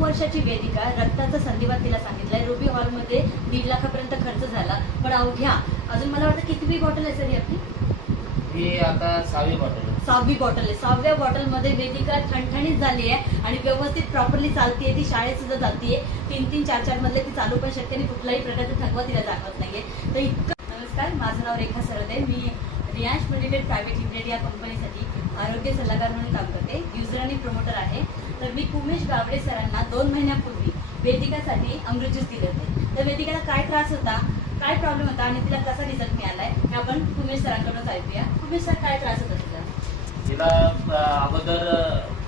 वर्षाची वेदिका, रक्ताचा संधिवात तिला सांगितलाय. रुबी हॉलमध्ये 1.5 लाखापर्यंत खर्च झाला. पण अवघ्या अजून मला वाटतं कितवी बॉटल आहे सर ही आपली? ही आता 6वी बॉटल आहे. 6वी बॉटल आहे. 6व्या बॉटलमध्ये वेदिका ठणठणीत झाली आहे आणि व्यवस्थित प्रॉपरली चालतीये. ती शाळेत सुद्धा जातीये. 3-3, 4-4 मधले ती चालू पण शकते आणि कुठलाही प्रकारचा थकवा तिला जाणवत नाहीये. तर इतकं. नमस्कार, माझं नाव रेखा सरदे. मी रियांश मेडिटेड प्रायव्हेट लिमिटेड या कंपनीसाठी आरोग्य सल्लागार म्हणून काम करते. युजर आणि प्रमोटर आहे. तर मी उमेश गावडे सरांना 2 महिन्यापूर्वी वेदिकासाठी अमृत ज्यूस दिले होते. तर वेदिकाला काय त्रास होता, काय प्रॉब्लेम होता आणि तिला कसा रिझल्ट मिळालाय हे आपण उमेश सरांकडून ऐकूया. उमेश सर, काय त्रास होता तुझा? तिला अगोदर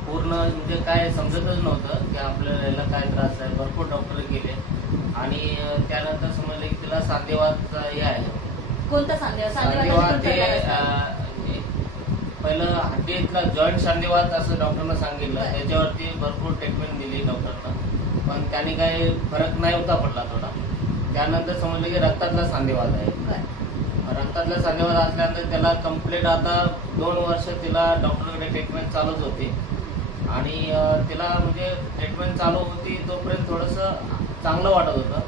पूर्ण म्हणजे काय समजतच नव्हतं की आपल्याला याला काय त्रास आहे. भरपूर डॉक्टर गेले आणि त्यानंतर समजलं की तिला सांधेवातचा हे आहे. कोणता सांधेवात? सांधेवात हे पहिलं हड्डीतला जॉईंट सांधेवात असं डॉक्टरनं सांगितलं. त्याच्यावरती भरपूर ट्रीटमेंट दिली डॉक्टरनं, पण त्याने काही फरक नाही होता पडला थोडा. त्यानंतर समजलं की रक्तातला सांधेवात आहे. रक्तातला सांधेवात असल्यानंतर त्याला कम्प्लीट आता 2 वर्ष तिला डॉक्टरकडे ट्रीटमेंट चालूच होती आणि तिला म्हणजे ट्रीटमेंट चालू होती तोपर्यंत थोडंसं चांगलं वाटत होतं,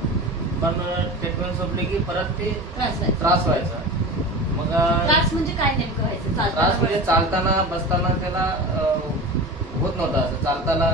पण ट्रीटमेंट संपली की परत ते त्रास व्हायचा. मग त्रास म्हणजे काय नेमकं व्हायचं? त्रास म्हणजे चालताना बसताना त्याला होत नव्हतं. असं चालताना